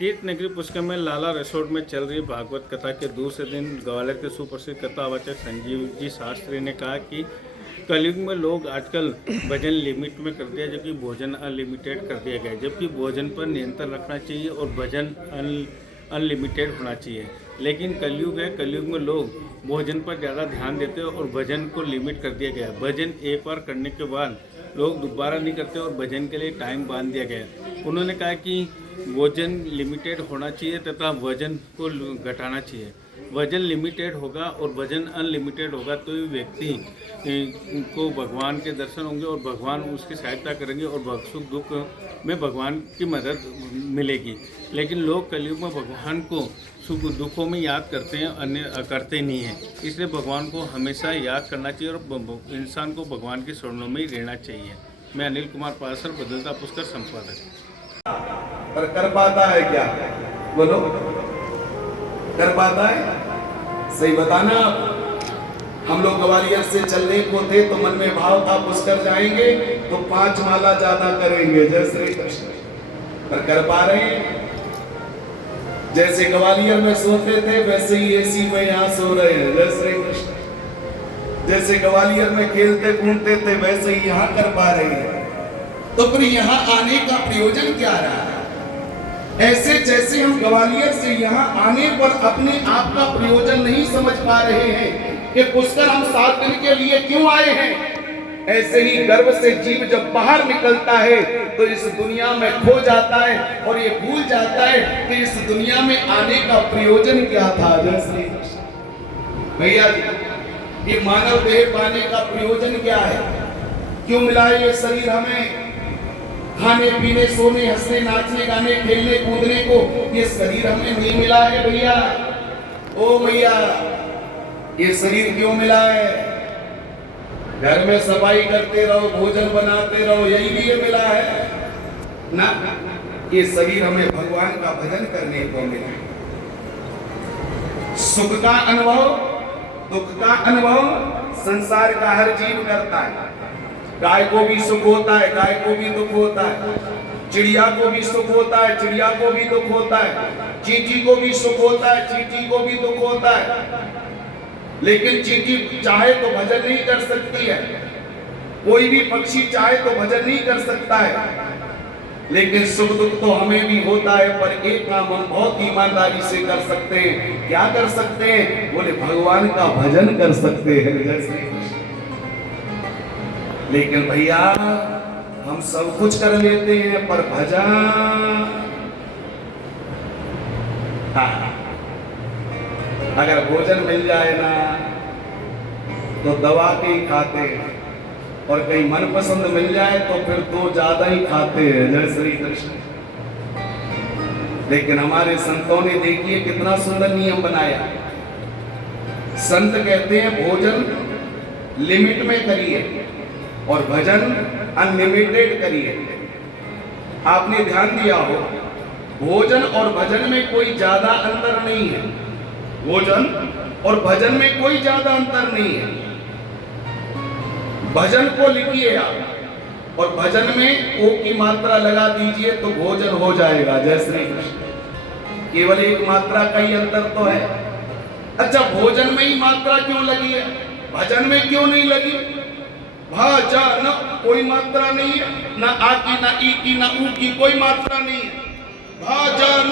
तीर्थ नगरी पुष्कर में लाला रिसोर्ट में चल रही भागवत कथा के दूसरे दिन ग्वालियर के सुप्रसिद्ध कथावाचक संजीव जी शास्त्री ने कहा कि कलयुग में लोग आजकल भजन लिमिट में कर दिया, जबकि भोजन अनलिमिटेड कर दिया गया है। जबकि भोजन पर नियंत्रण रखना चाहिए और भजन अनलिमिटेड होना चाहिए। लेकिन कलयुग है, कलयुग में लोग भोजन पर ज़्यादा ध्यान देते हैं और भजन को लिमिट कर दिया गया है। भजन एक बार करने के बाद लोग दोबारा नहीं करते और भजन के लिए टाइम बांध दिया गया है। उन्होंने कहा कि भोजन लिमिटेड होना चाहिए तथा वजन को घटाना चाहिए। वजन लिमिटेड होगा और वजन अनलिमिटेड होगा तो व्यक्ति को भगवान के दर्शन होंगे और भगवान उसकी सहायता करेंगे और सुख दुख में भगवान की मदद मिलेगी। लेकिन लोग कलयुग में भगवान को सुख दुखों में याद करते हैं, अन्य करते नहीं हैं। इसलिए भगवान को हमेशा याद करना चाहिए और इंसान को भगवान की शरणों में ही रहना चाहिए। मैं अनिल कुमार पासर, बदलता पुष्कर संपादक। पर कर पाता है क्या? बोलो, कर पाता है? सही बताना आप। हम लोग ग्वालियर से चलने को थे तो मन में भाव था पुष्कर जाएंगे तो 5 माला ज्यादा करेंगे, जय श्री कृष्ण। पर कर पा रहे हैं? जैसे ग्वालियर में सोते थे वैसे ही एसी में यहाँ सो रहे हैं, जय श्री कृष्ण। जैसे ग्वालियर में खेलते कूदते थे वैसे ही यहाँ कर पा रहे हैं। तो फिर यहाँ आने का प्रयोजन क्या रहा है? ऐसे जैसे हम ग्वालियर से यहाँ आने पर अपने आप का प्रयोजन नहीं समझ पा रहे हैं कि पुष्कर हम 7 दिन के लिए क्यों आए हैं, ऐसे ही गर्भ से जीव जब बाहर निकलता है तो इस दुनिया में खो जाता है और ये भूल जाता है कि इस दुनिया में आने का प्रयोजन क्या था। जैसे भैया जी, ये मानव देह पाने का प्रयोजन क्या है? क्यों मिला है ये शरीर हमें? खाने पीने, सोने, हंसने, नाचने, गाने, खेलने, कूदने को ये शरीर हमें नहीं मिला है भैया। ओ भैया, ये शरीर क्यों मिला है? घर में सफाई करते रहो, भोजन बनाते रहो, यही लिए मिला है ना? ये शरीर हमें भगवान का भजन करने को मिला है। सुख का अनुभव, दुख का अनुभव संसार का हर जीव करता है। गाय को भी सुख होता है, गाय को भी दुख होता है। चिड़िया को भी सुख होता है, चिड़िया को भी दुख होता है। चींटी को भी सुख होता है, चींटी को भी दुख होता है। लेकिन चींटी चाहे तो भजन नहीं कर सकती है, कोई भी पक्षी चाहे तो भजन नहीं कर सकता है। लेकिन सुख दुख तो हमें भी होता है, पर एक काम हम बहुत ईमानदारी से कर सकते हैं। क्या कर सकते हैं? बोले भगवान का भजन कर सकते हैं, जैसे। लेकिन भैया हम सब कुछ कर लेते हैं पर भजन, हाँ, अगर भोजन मिल जाए ना तो दबा के ही खाते हैं और कहीं मनपसंद मिल जाए तो फिर तो ज्यादा ही खाते हैं, जय श्री कृष्ण। लेकिन हमारे संतों ने देखिए कितना सुंदर नियम बनाया। संत कहते हैं भोजन लिमिट में करिए और भजन अनलिमिटेड करिए। आपने ध्यान दिया हो, भोजन और भजन में कोई ज्यादा अंतर नहीं है। भोजन और भजन में कोई ज्यादा अंतर नहीं है। भजन को लिखिए आप और भजन में ओ की मात्रा लगा दीजिए तो भोजन हो जाएगा, जय श्री कृष्ण। केवल एक मात्रा का ही अंतर तो है। अच्छा, भोजन में ही मात्रा क्यों लगी है, भजन में क्यों नहीं लगी? भजन कोई मात्रा नहीं है, ना आ की, ना ई की, ना ऊ की, कोई मात्रा नहीं है। भजन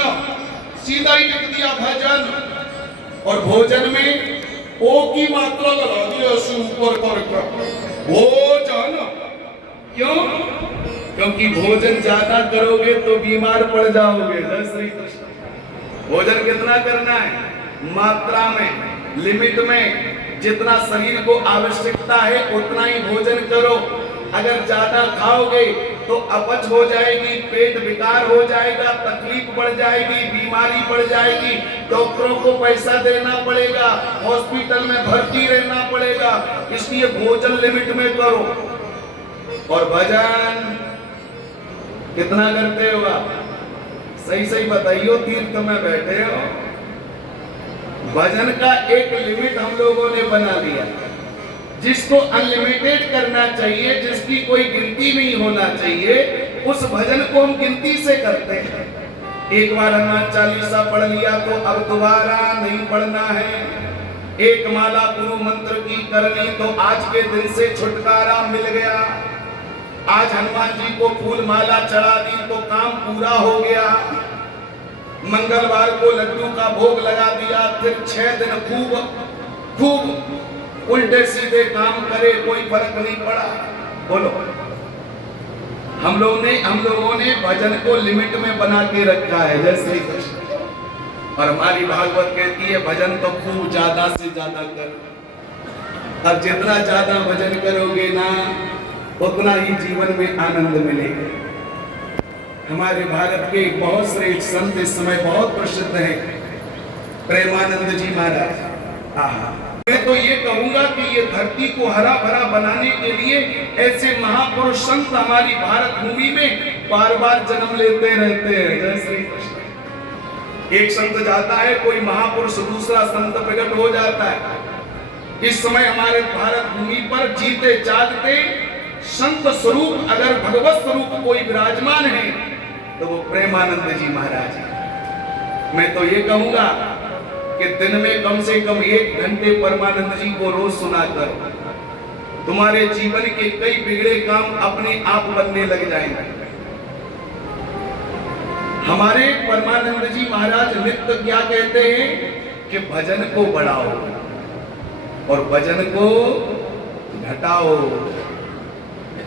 सीधा ही लिख दिया भजन। और भोजन में ओ की मात्रा लगा दी ऊपर कर भोजन। क्यों? क्योंकि भोजन ज्यादा करोगे तो बीमार पड़ जाओगे, जय श्री कृष्ण। भोजन कितना करना है? मात्रा में, लिमिट में। जितना शरीर को आवश्यकता है उतना ही भोजन करो। अगर ज्यादा खाओगे तो अपच हो जाएगी, पेट विकार हो जाएगा, तकलीफ बढ़ जाएगी, बीमारी बढ़ जाएगी, डॉक्टरों को पैसा देना पड़ेगा, हॉस्पिटल में भर्ती रहना पड़ेगा। इसलिए भोजन लिमिट में करो। और भजन कितना करते हो आप? सही सही बताइयो, तीर्थ में बैठे हो। भजन का एक लिमिट हम लोगों ने बना लिया, जिसको अनलिमिटेड करना चाहिए, जिसकी कोई गिनती नहीं होना चाहिए, उस भजन को हम गिनती से करते हैं। एक बार हनुमान चालीसा पढ़ लिया तो अब दोबारा नहीं पढ़ना है। एक माला गुरु मंत्र की कर ली तो आज के दिन से छुटकारा मिल गया। आज हनुमान जी को फूल माला चढ़ा दी तो काम पूरा हो गया। मंगलवार को लड्डू का भोग लगा दिया, फिर 6 दिन खूब उल्टे सीधे काम करे, कोई फर्क नहीं पड़ा। बोलो, हम लोगों ने भजन को लिमिट में बना के रखा है, जय श्री कृष्ण। और हमारी भागवत कहती है भजन तो खूब ज्यादा से ज्यादा करो, और जितना ज्यादा भजन करोगे ना उतना ही जीवन में आनंद मिलेगा। हमारे भारत के एक बहुत श्रेष्ठ संत इस समय बहुत प्रसिद्ध हैं, प्रेमानंद जी महाराज। आहा, मैं तो ये कहूंगा कि ये धरती को हरा भरा बनाने के लिए ऐसे महापुरुष संत हमारी भारत भूमि में बार बार जन्म लेते रहते हैं। जय श्री कृष्ण। एक संत जाता है, कोई महापुरुष दूसरा संत प्रकट हो जाता है। इस समय हमारे भारत भूमि पर जीते जागते संत स्वरूप अगर भगवत स्वरूप कोई विराजमान है तो वो प्रेमानंद जी महाराज है। मैं तो ये कहूंगा कि दिन में कम से कम 1 घंटे परमानंद जी को रोज सुना करो, तुम्हारे जीवन के कई बिगड़े काम अपने आप बनने लग जाएंगे। हमारे परमानंद जी महाराज नित्य क्या कहते हैं कि भजन को बढ़ाओ और भजन को घटाओ।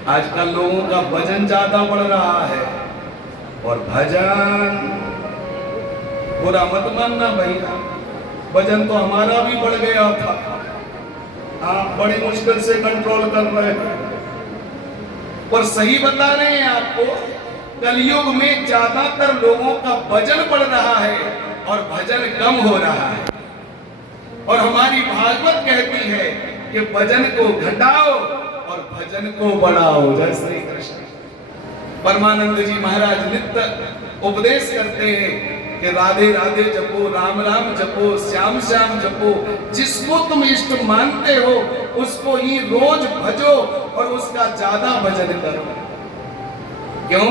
आजकल लोगों का भजन ज्यादा बढ़ रहा है और भजन, बुरा मत मानना भैया, वजन तो हमारा भी बढ़ गया था, आप बड़ी मुश्किल से कंट्रोल कर रहे हैं। पर सही बता रहे हैं आपको, कलयुग में ज्यादातर लोगों का वजन बढ़ रहा है और भजन कम हो रहा है। और हमारी भागवत कहती है कि वजन को घटाओ और भजन को बढ़ाओ। जय श्री कृष्ण। परमानंद जी महाराज नित्य उपदेश करते हैं कि राधे राधे जपो, राम राम जपो, श्याम श्याम जपो, जिसको तुम इष्ट मानते हो उसको ही रोज भजो और उसका ज्यादा भजन करो। क्यों?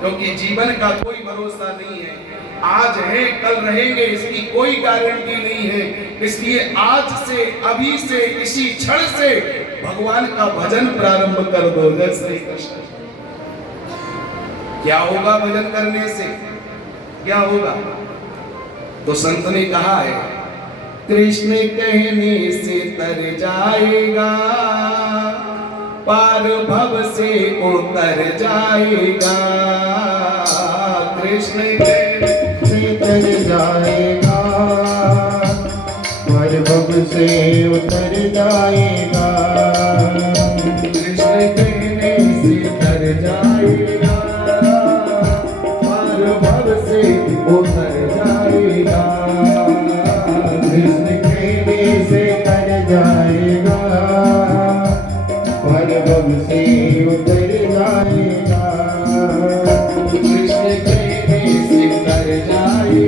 क्योंकि जीवन का कोई भरोसा नहीं है। आज है कल रहेंगे इसकी कोई गारंटी नहीं है। इसलिए आज से, अभी से, इसी क्षण से भगवान का भजन प्रारंभ कर दो। जय श्री कृष्ण। क्या होगा भजन करने से? क्या होगा? तो संत ने कहा है, कृष्ण कहने से तर जाएगा, पार भव से उतर जाएगा। कृष्ण कहने से तर जाएगा, पार भव से उतर जाएगा। कृष्ण कहने से तर जाएगा, उतर जाएगा। कृष्ण कहने से तर जाएगा, पार भव से उतर जाएगा। कृष्ण कहने से तर जाएगा,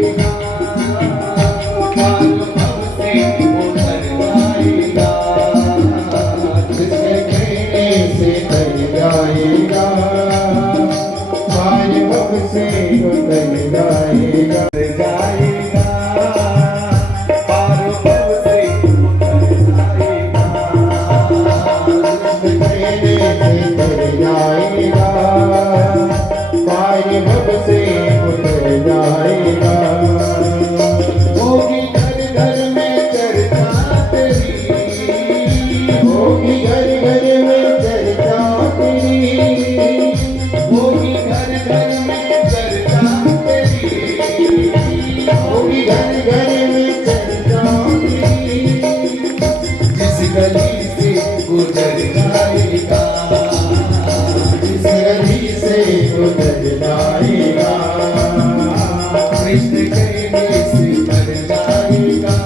पार भव से उतर जाएगा। कृष्ण कहने से तर जाएगा, पार भव से उतर जाएगा। जाएगा, पार भव से उतर जाएगा। कृष्ण कहने से तर जाएगा, पार भव से उतर जाएगा। होगी घर घर में चर्चा तेरी, होगी घर घर में चर्चा तेरी, होगी घर घर में चर्चा तेरी, होगी घर घर में चर्चा तेरी। जिस गली से गुजर जाएगा, जिस गली से गुजर जाएगा। कृष्ण कहने से तर जाएगा,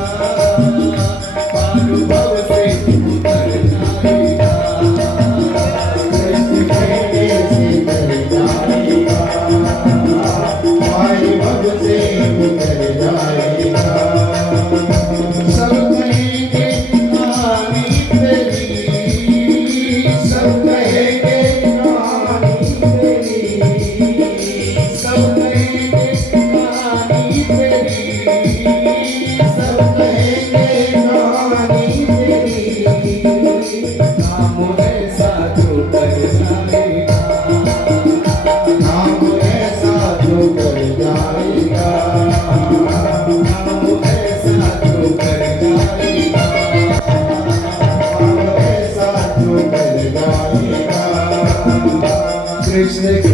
पार भव से उतर जाएगा। कृष्ण कहने से तर जाएगा, पार भव से उतर जाएगा। सब कहेंगे कहानी तेरी, सब कहेंगे कहानी तेरी, सब कहेंगे कृष्ण